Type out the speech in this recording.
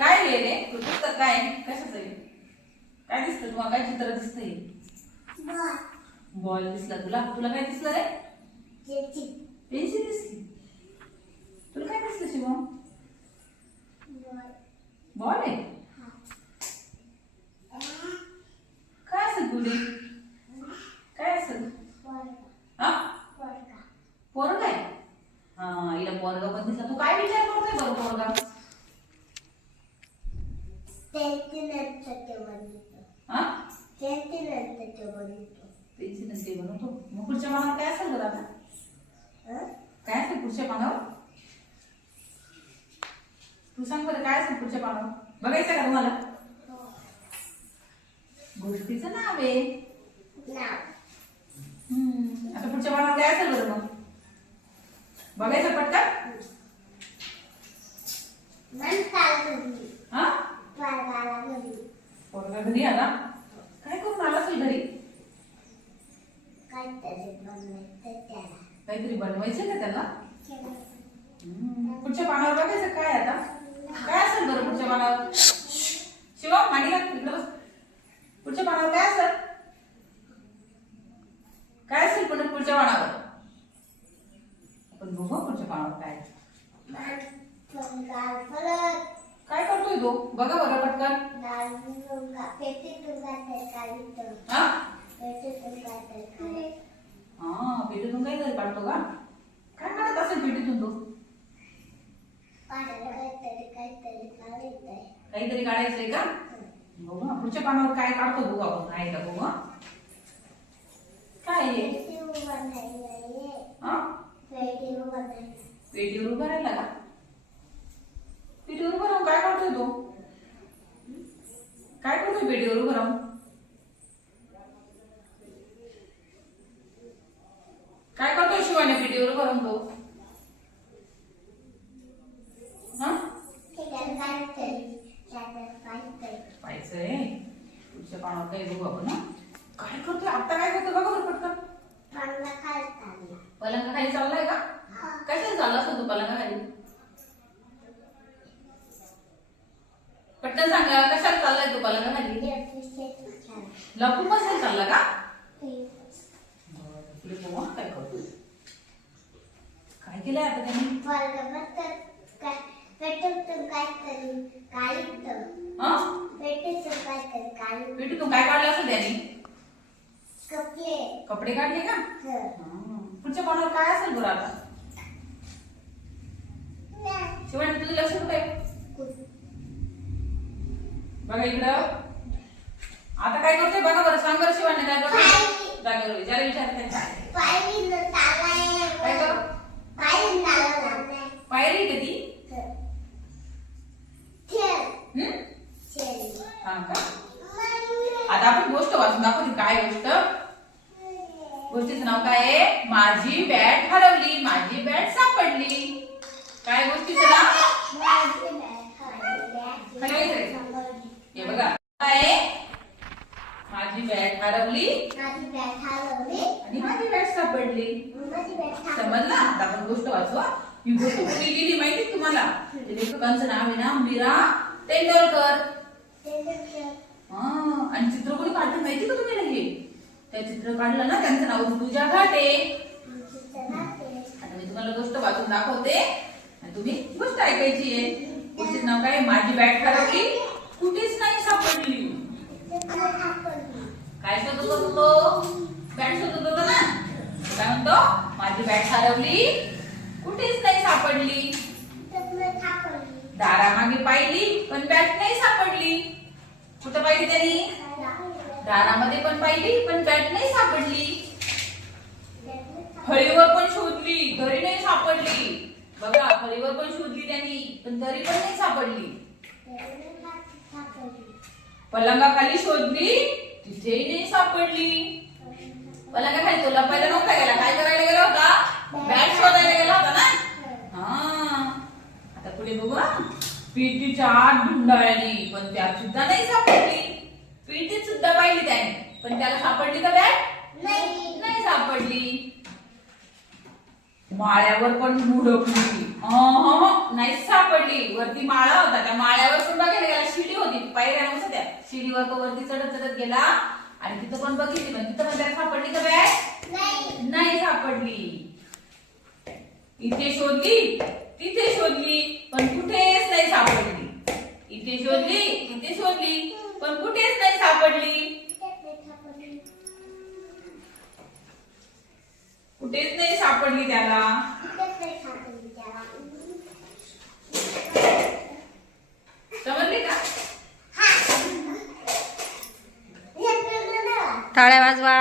काय तू पुस्तक काय? कशाचं आहे काय दिसतं? तुम्हाला काय चित्र दिसतंय? बॉल. दिसला तुला? तुला काय दिसलं रे? पेन्सिल दिसली तुला काय दिसलं शिवम बॉल आहे काय असेल तुले काय असेल हा पोरग आहे हा हिला पोरगा पण दिसला तू काय विचार करतोय बरं पोरगा हा? पेन्सिल ते बनवतो. मग पुढच्या पानावर काय असेल बरं आता? काय असेल पुढच्या पानावर तू सांग बरं काय असेल पुढच्या पानावर बघायचं का तुम्हाला? गोष्टीचं नाव आहे. हम्म. आता पुढच्या पानावर काय असेल बरं मग? बघायचं पटकन? घरी आला काय करून आला असेल घरी? काहीतरी बनवायचं का त्याला. पुढच्या पानावर बघायचं काय आता? काय असेल बरं पुढच्या पानावर? शिवा मांडी घाल बस. पुढच्या पानावर काय असेल? काय असेल पण पुढच्या पानावर? आपण बघू पुढच्या पानावर काय. काय बघा बघा पटकन. हा? हा पेटीतून काय तरी काढतो का? काय म्हणत असेल पेटीतून तू? काहीतरी काढायचंय का? बघू ना, पुढच्या पानावर काय काढतो बघू आपण. आहे का बघू हा. काय आहे? हा? पेटीवर उभा राहिला का? पेटीवर उभा राहून काय करतोय तो? काय करतोय पेटीवर उभा राहून? काय करतोय शिवाने पेटीवर उभा राहून तो? हा? पाहायचंय. पुढच्या पानावर काय बघू आपण हा? काय करतोय? आता काय करतोय? बघा बरं पटकन. पलंगा खाली चाललाय का? कशाला चालला असतो तू पलंगा खाली पटकन सांगा कशाला चाललाय तू पलंगा खाली लपून बसायला चालला का? बरं, काय करतोय? काय केलंय आता त्यांनी? हा? पेटीतून काय काढलं असेल त्यांनी? कपडे. काढले का? हा. पुढच्या पानावर काय असेल बरं आता? शिवानी तुझं लक्ष कुठे? बघा इकडं. आता काय करतोय? बघा बरं सांग बरं शिवानी काय करतोय. जागेवर विचार विचार काय कर? पायरी का ती? हा का? आता आपण गोष्ट वाचून दाखवते काय गोष्ट? गोष्टीचं नाव काय आहे? माझी बॅट हरवली माझी बॅट सापडली. काय गोष्टीचं नाव हे बघा काय आहे? माझी बॅट हरवली आणि माझी बॅट सापडली समजला? आता आपण गोष्ट वाचवा ही? गोष्ट कुठे लिहिली माहिती तुम्हाला? लेखकांचं नाव आहे ना मीरा तेंडोलकर. आणि चित्र कोणी काढलं माहिती का तुम्हाला हे? त्या चित्र काढलं ना त्यांचं नाव पूजा घाटे. आता मी तुम्हाला गोष्ट वाचून दाखवते. आणि तुम्ही गोष्ट ऐकायची आहे. गोष्टीचं नाव काय? माझी बॅट हरवली कुठेच नाही सापडली. काय शोधत होतो? बॅट शोधत होतो? काय म्हणतो माझी बॅट हरवली. कुठेच नाही सापडली. दारामागे पाहिली पण बॅट नाही सापडली. कुठं पाहिली त्यांनी? दारामध्ये पण पाहिली पण बॅट नाही सापडली. फळीवर पण शोधली तरी नाही सापडली. बघा फळीवर पण शोधली त्यांनी पण तरी पण नाही सापडली. पलंगाखाली शोधली तिथेही नाही सापडली. पलंगाखाली तुला पहिला नव्हता गेला. काय करायला गेला होता? बॅट शोधायला गेला होता ना? हा. आता पुढे बघू. पेटीच्या आत ढुंडाळली पण त्यात सुद्धा नाही सापडली. पेटीत सुद्धा पाहिली त्याने. पण त्याला सापडली का बॅट? नाही. सापडली. माळ्यावर पण हुडकली नाही सापडली. वरती माळा होता. त्या माळ्यावर पण बघायला गेला शिडी होती. पायऱ्या नव्हत्या त्या. शिडीवर तो वरती चढत चढत गेला. आणि तिथं पण बघितली पण तिथं पण त्याला सापडली का बॅग नाही. सापडली. इथे शोधली तिथे शोधली पण कुठेच नाही सापडली. इथे शोधली इथे शोधली पण कुठेच नाही सापडली. कुठेच नाही सापडली त्याला. टाळ्या वाजवा